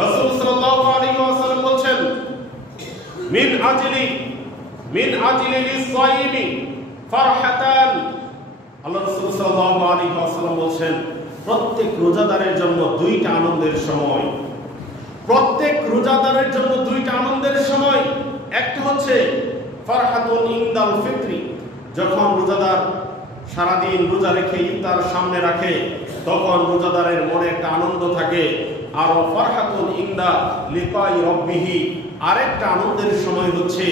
রাসূল সাল্লাল্লাহু আলাইহি ওয়াসাল্লাম বলেন মিন আজলি লিস-সাইমি ফারহাতান। আল্লাহ রাসূল সাল্লাল্লাহু আলাইহি ওয়াসাল্লাম বলেন প্রত্যেক রোজাদারের জন্য দুইটা আনন্দের সময়। প্রত্যেক রোজাদারের জন্য দুইটা আনন্দের সময়। একটা হচ্ছে ফারহাতুন ইনদাল ফিতরি, যখন রোজাদার সারাদিন রোজা রেখে ইফতার সামনে রাখে তখন রোজাদারের মনে একটা আনন্দ থাকে। আর ফারহাতুন ইনদা লিকাই রাব্বিহি, আরেকটা আনন্দের সময় হচ্ছে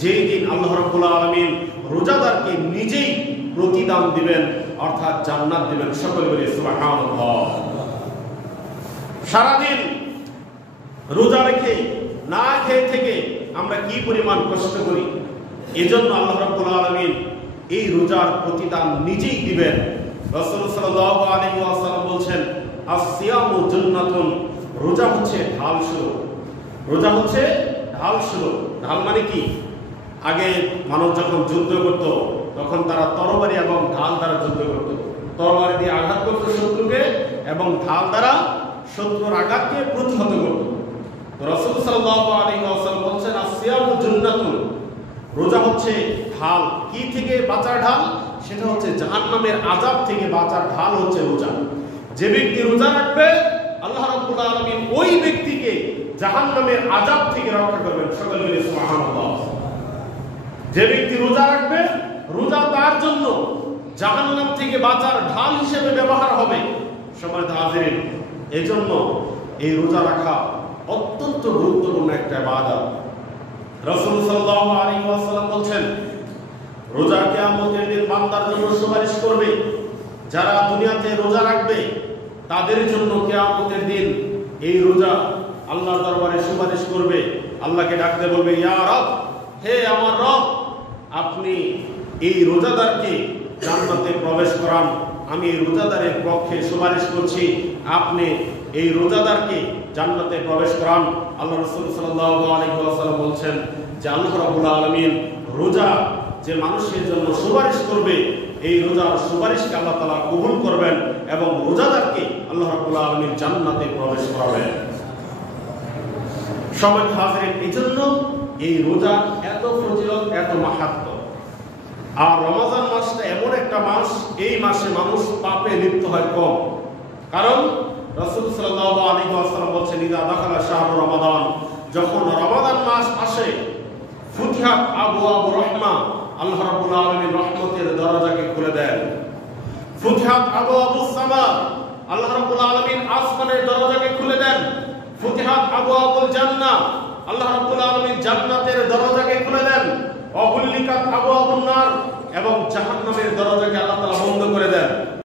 যেই দিন আল্লাহ রাব্বুল আলামিন রোজাদারকে নিজেই প্রতিদান দিবেন, অর্থাৎ জান্নাত দিবেন। সকলে বলি সুবহানাল্লাহ। সারাদিন রোজা রেখে না খেয়ে থেকে আমরা কি পরিমাণ কষ্ট করি, এজন্য আল্লাহ রাব্বুল আলামিন এই রোজার প্রতিদান নিজেই দিবেন। রাসূল সাল্লাল্লাহু আলাইহি ওয়াসাল্লাম বলেন আসিয়ামু জান্নাতুন, রোজা হচ্ছে ঢাল স্বরূপ। রোজা হচ্ছে ঢাল স্বরূপ। ঢাল মানে কি? আগে মানুষ যখন যুদ্ধ করত তখন তারা তরবারি এবং ঢাল দ্বারা যুদ্ধ করত। তরবারি দিয়ে আঘাত করত শত্রুকে এবং ঢাল দ্বারা শত্রুর আঘাতকে প্রতিহত করত। রাসূল সাল্লাল্লাহু আলাইহি ওয়াসাল্লাম বলেন আসিয়ামু জান্নাতুন, রোজা হচ্ছে ঢাল। কি থেকে বাঁচার ঢাল? সেটা হচ্ছে জাহান্নামের আযাব থেকে বাঁচার ঢাল হচ্ছে রোজা। যে ব্যক্তি রোজা রাখবে আল্লাহ রাব্বুল আলামিন ওই ব্যক্তিকে জাহান্নামের আযাব থেকে রক্ষা করবেন। সকলে মিলে সুবহানাল্লাহ। যে ব্যক্তি রোজা রাখবে, রোজা তার জন্য জাহান্নাম থেকে বাঁচার ঢাল হিসেবে ব্যবহার হবে। সম্মানিত হাজিরিন, এজন্য এই রোজা রাখা অত্যন্ত গুরুত্বপূর্ণ একটা ইবাদত। রাসূল সাল্লাল্লাহু আলাইহি ওয়াসাল্লাম বলেন রোজা কিয়ামতের দিন বান্দার জন্য সুপারিশ করবে। যারা দুনিয়াতে রোজা রাখবে তাদের জন্য কিয়ামতের দিন এই রোজা আল্লাহর দরবারে সুপারিশ করবে। আল্লাহকে ডাকতে বলবে, ইয়া রব, হে আমার রব, আপনি এই রোজাদারকে জান্নাতে প্রবেশ করান। আমি এই রোজাদারের পক্ষে সুপারিশ করছি, আপনি এই রোজাদারকে জান্নাতে প্রবেশ করান। আল্লাহ রাসূল সাল্লাল্লাহু আলাইহি ওয়াসাল্লাম বলেন যে আল্লাহ রাব্বুল আলামিন রোজা যে মানুষের জন্য সুপারিশ করবে, এই রোজার সুপারিশকে আল্লাহ তাআলা কবুল করবেন এবং রোজাদারকে আল্লাহ রাব্বুল আলামিন জান্নাতে প্রবেশ করাবেন। সম্মানিত হাজিরিন, এজন্য এই রোজা এত ফজিলত, এত মাহাত্ম্য। আর রমজান মাসটা এমন একটা মাস, এই মাসে মানুষ পাপে লিপ্ত হয় কম। কারণ রাসূল সাল্লাল্লাহু আলাইহি ওয়াসাল্লাম বলেন ইযা দাখালা শাহরু রমাদান, যখন রমাদান মাস আসে ফুতিহাত আবওয়াবুর রাহমা, আল্লাহ রাব্বুল আলামিন রহমতের দরজাকে খুলে দেন। ফুতিহাত আবওয়াবুস সামা, আল্লাহ রাব্বুল আলামিন আসমানের দরজাকে খুলে দেন। ফুতিহাত আবওয়াবুল জান্নাহ, আল্লাহ রাব্বুল আলামিন জান্নাতের দরজাকে খুলে দেন। ওয়াগুল্লিকাত আবওয়াবুন নার, এবং জাহান্নামের দরজাকে আল্লাহ তাআলা বন্ধ করে দেন।